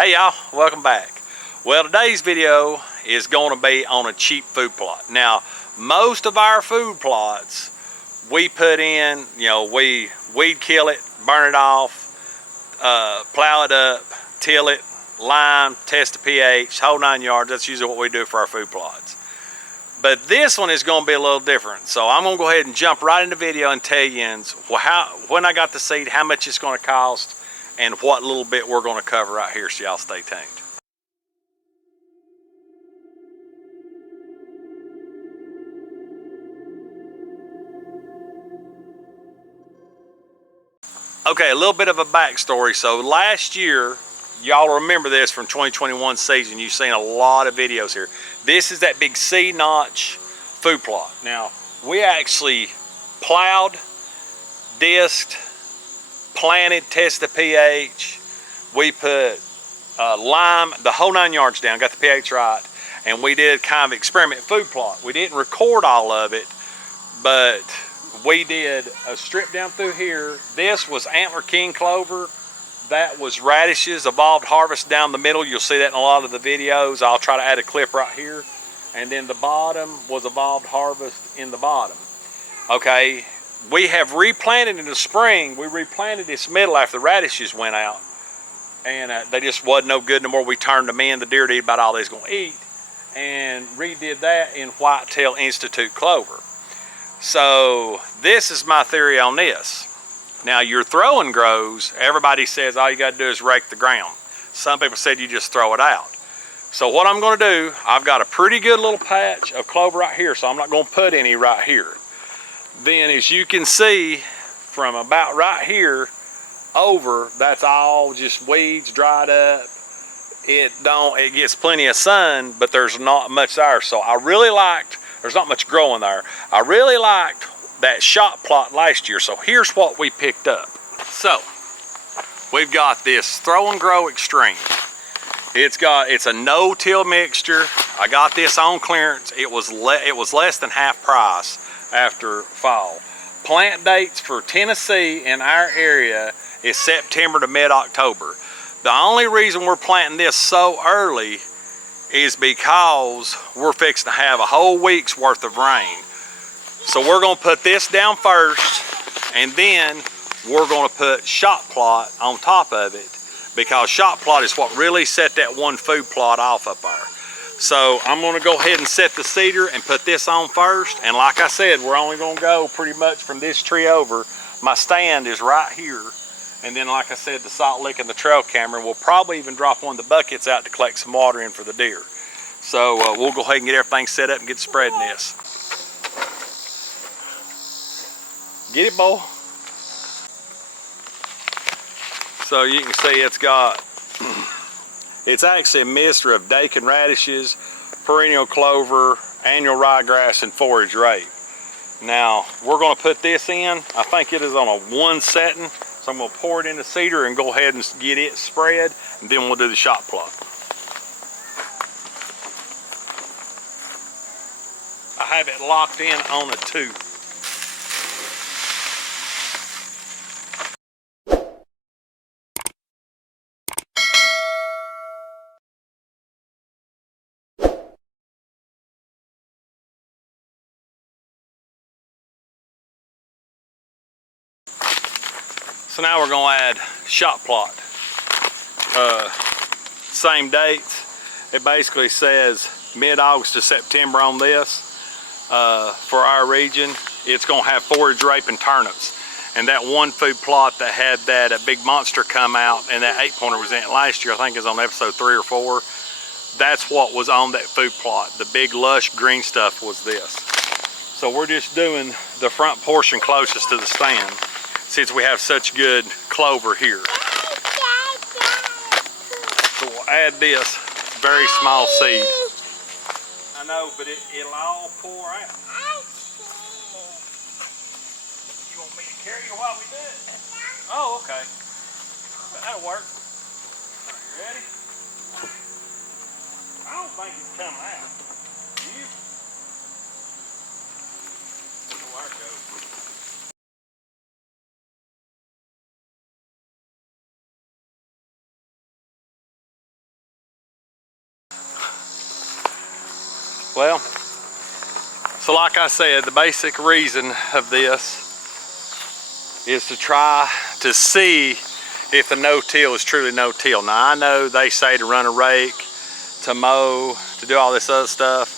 Hey y'all, welcome back. Well, today's video is going to be on a cheap food plot. Now, most of our food plots, we put in, we weed kill it, burn it off, plow it up, till it, lime, test the pH, whole 9 yards. That's usually what we do for our food plots. But this one is going to be a little different. So I'm going to go ahead and jump right in the video and tell you when I got the seed, how much it's going to cost, and what little bit we're going to cover right here, so y'all stay tuned. Okay, a little bit of a backstory. So last year, y'all remember this from 2021 season, you've seen a lot of videos here. This is that big C-notch food plot. Now, we actually plowed, disked, planted, tested the pH. We put lime, the whole 9 yards down, got the pH right, and we did kind of experiment food plot. We didn't record all of it, but we did a strip down through here. This was antler king clover. That was radishes, evolved harvest down the middle. You'll see that in a lot of the videos. I'll try to add a clip right here. And then the bottom was evolved harvest in the bottom. Okay, we have replanted in the spring. We replanted this middle after the radishes went out. And they just wasn't no good no more. We turned them in. The deer did about all they was going to eat. And redid that in Whitetail Institute clover. So this is my theory on this. Now your throwing grows, everybody says all you got to do is rake the ground. Some people said you just throw it out. So what I'm going to do, I've got a pretty good little patch of clover right here, so I'm not going to put any right here. Then as you can see, from about right here over, that's all just weeds, dried up. It gets plenty of sun, but there's not much there. So there's not much growing there. I really liked that shot plot last year. So here's what we picked up. So we've got this Throw and Grow Extreme. It's a no-till mixture. I got this on clearance. It was less than half price after fall. Plant dates for Tennessee in our area is September to mid-October. The only reason we're planting this so early is because we're fixing to have a whole week's worth of rain. So we're going to put this down first, and then we're going to put shot plot on top of it, because shot plot is what really set that one food plot off up there. So I'm going to go ahead and set the cedar and put this on first. And like I said, we're only going to go pretty much from this tree over. My stand is right here. And then like I said, the salt lick and the trail camera, we'll probably even drop one of the buckets out to collect some water in for the deer. So we'll go ahead and get everything set up and get spreading this. Get it, boy. So you can see it's actually a mixture of dakin radishes, perennial clover, annual ryegrass, and forage rape. Now we're going to put this in. I think it is on a 1 setting. So I'm going to pour it in the cedar and go ahead and get it spread, and then we'll do the shot plot. I have it locked in on a 2. So now we're going to add shot plot. Same dates. It basically says mid-August to September on this. For our region, it's going to have forage rape and turnips. And that one food plot that had that big monster come out and that 8-pointer was in it last year, I think is on episode 3 or 4. That's what was on that food plot. The big lush green stuff was this. So we're just doing the front portion closest to the stand, since we have such good clover here. So we'll add this very small seed. I know, but it'll all pour out. You want me to carry you while we do it? Oh, okay. That'll work. Are you ready? I don't think it's coming out. You? Oh, there it goes. Well, so like I said, the basic reason of this is to try to see if the no-till is truly no-till. Now I know they say to run a rake, to mow, to do all this other stuff,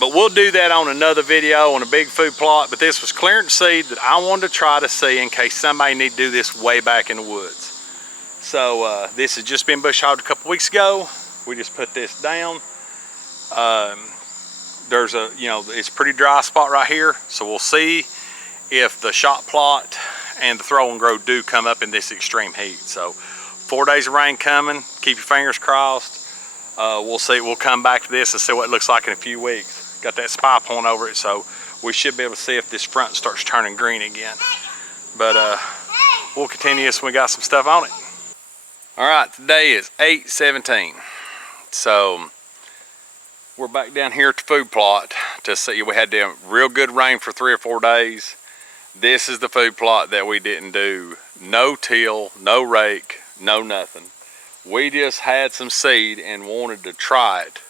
but we'll do that on another video on a big food plot. But this was clearance seed that I wanted to try to see in case somebody need to do this way back in the woods. So this has just been bush hogged a couple weeks ago. We just put this down. There's a, it's a pretty dry spot right here, so we'll see if the shot plot and the throw and grow do come up in this extreme heat. So 4 days of rain coming, keep your fingers crossed. We'll see, we'll come back to this and see what it looks like in a few weeks. Got that spy point over it, so we should be able to see if this front starts turning green again. But we'll continue this when we got some stuff on it. All right, today is 8/17. So we're back down here at the food plot to see. We had real good rain for 3 or 4 days. This is the food plot that we didn't do. No till, no rake, no nothing. We just had some seed and wanted to try it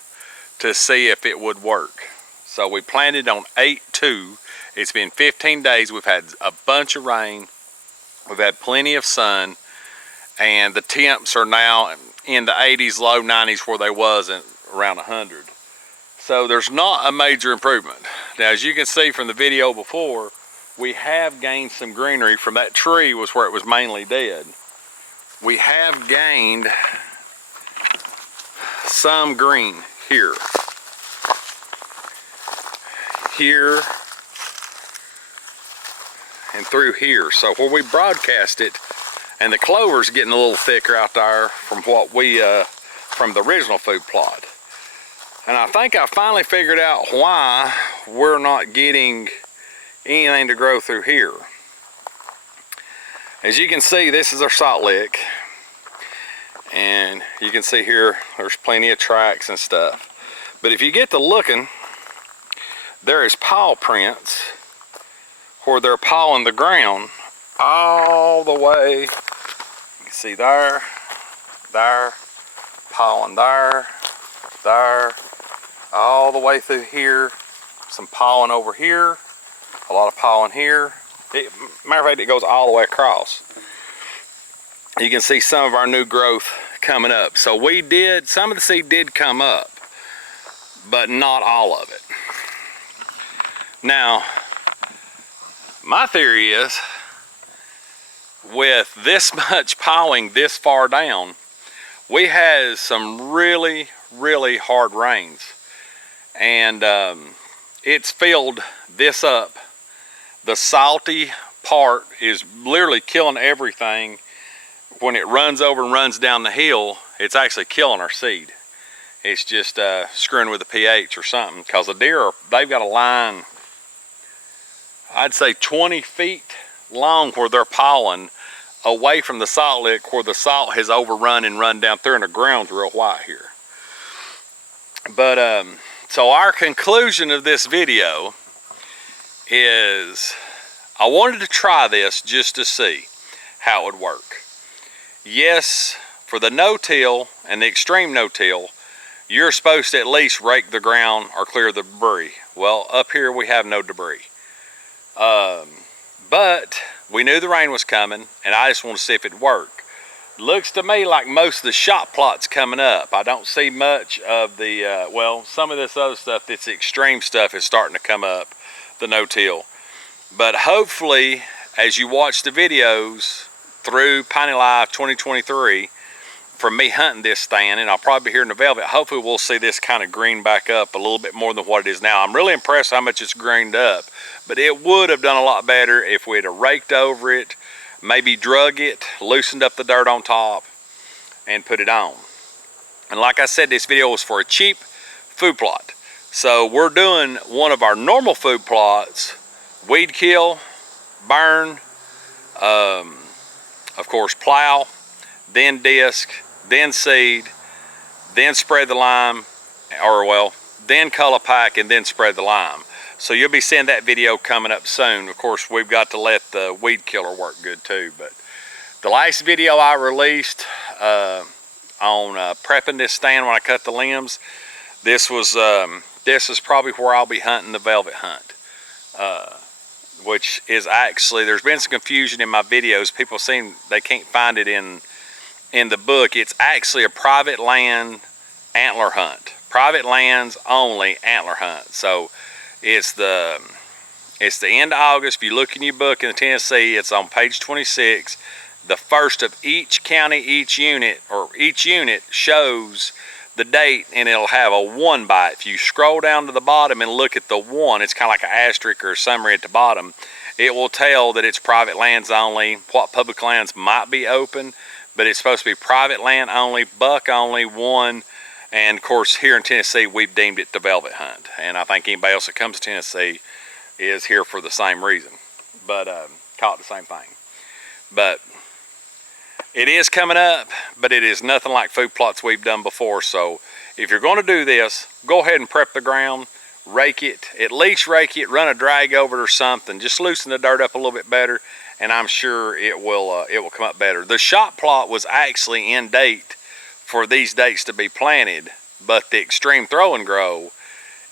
to see if it would work. So we planted on 8/2. It's been 15 days. We've had a bunch of rain. We've had plenty of sun. And the temps are now in the 80s, low 90s where they was at around 100. So there's not a major improvement. Now, as you can see from the video before, we have gained some greenery. From that tree was where it was mainly dead. We have gained some green here. Here and through here. So where we broadcast it, and the clover's getting a little thicker out there from what we, from the original food plot. And I think I finally figured out why we're not getting anything to grow through here. As you can see, this is our salt lick. And you can see here, there's plenty of tracks and stuff. But if you get to looking, there is paw prints where they're pawing the ground all the way. You can see there, pawing there, all the way through here. Some pawing over here, a lot of pawing here. Matter of fact, it goes all the way across. You can see some of our new growth coming up. So some of the seed did come up, but not all of it. Now, my theory is, with this much pawing this far down, we had some really, really hard rains. And it's filled this up. The salty part is literally killing everything. When it runs over and runs down the hill, it's actually killing our seed. It's just screwing with the pH or something, because the deer, they've got a line, I'd say 20 feet long, where they're pawing away from the salt lick, where the salt has overrun and run down through, and the ground's real white here. But so our conclusion of this video is, I wanted to try this just to see how it would work. Yes, for the no-till and the extreme no-till, you're supposed to at least rake the ground or clear the debris. Well, up here we have no debris. But we knew the rain was coming, and I just want to see if it worked. Looks to me like most of the shot plots coming up. I don't see much of the, well, some of this other stuff, this extreme stuff, is starting to come up, the no-till. But hopefully, as you watch the videos through Piney Live 2023, from me hunting this stand, and I'll probably be here in the velvet, hopefully we'll see this kind of green back up a little bit more than what it is now. I'm really impressed how much it's greened up, but it would have done a lot better if we'd have raked over it, maybe drug it, loosened up the dirt on top, and put it on. And like I said, this video was for a cheap food plot. So we're doing one of our normal food plots, weed kill, burn, of course plow, then disc, then seed, then spread the lime, or well, then color pack, and then spread the lime. So you'll be seeing that video coming up soon. Of course, we've got to let the weed killer work good too. But the last video I released on prepping this stand when I cut the limbs, This is probably where I'll be hunting the velvet hunt, which is actually, there's been some confusion in my videos. People saying they can't find it in the book. It's actually a private land antler hunt, private lands only antler hunt. So it's the end of August. If you look in your book in Tennessee, it's on page 26. The first of each county, each unit shows the date, and it'll have a 1 by it. If you scroll down to the bottom and look at the 1, it's kind of like an asterisk or a summary at the bottom. It will tell that it's private lands only, what public lands might be open, but it's supposed to be private land only, buck only, 1. And of course, here in Tennessee, we've deemed it the velvet hunt. And I think anybody else that comes to Tennessee is here for the same reason, but call it the same thing. But it is coming up, but it is nothing like food plots we've done before. So if you're going to do this, go ahead and prep the ground, rake it, at least rake it, run a drag over it or something. Just loosen the dirt up a little bit better, and I'm sure it will come up better. The shot plot was actually in date for these dates to be planted, but the extreme throw and grow,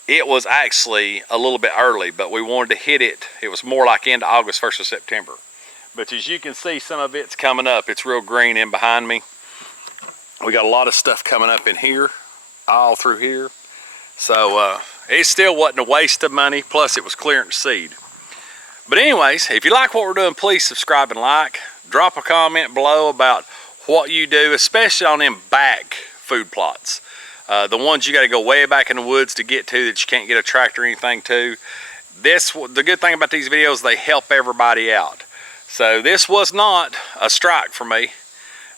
it was actually a little bit early, but we wanted to hit it. It was more like end of August, 1st of September. But as you can see, some of it's coming up. It's real green in behind me. We got a lot of stuff coming up in here, all through here. So it still wasn't a waste of money, plus it was clearance seed. But anyways, if you like what we're doing, please subscribe and like. Drop a comment below about what you do, especially on them back food plots. The ones you got to go way back in the woods to get to that you can't get a tractor or anything to. The good thing about these videos, they help everybody out. So this was not a strike for me.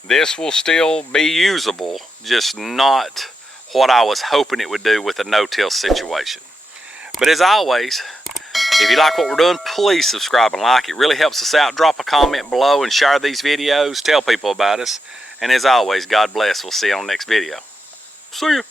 This will still be usable, just not what I was hoping it would do with a no-till situation. But as always, if you like what we're doing, please subscribe and like. It really helps us out. Drop a comment below and share these videos. Tell people about us. And as always, God bless. We'll see you on the next video. See ya.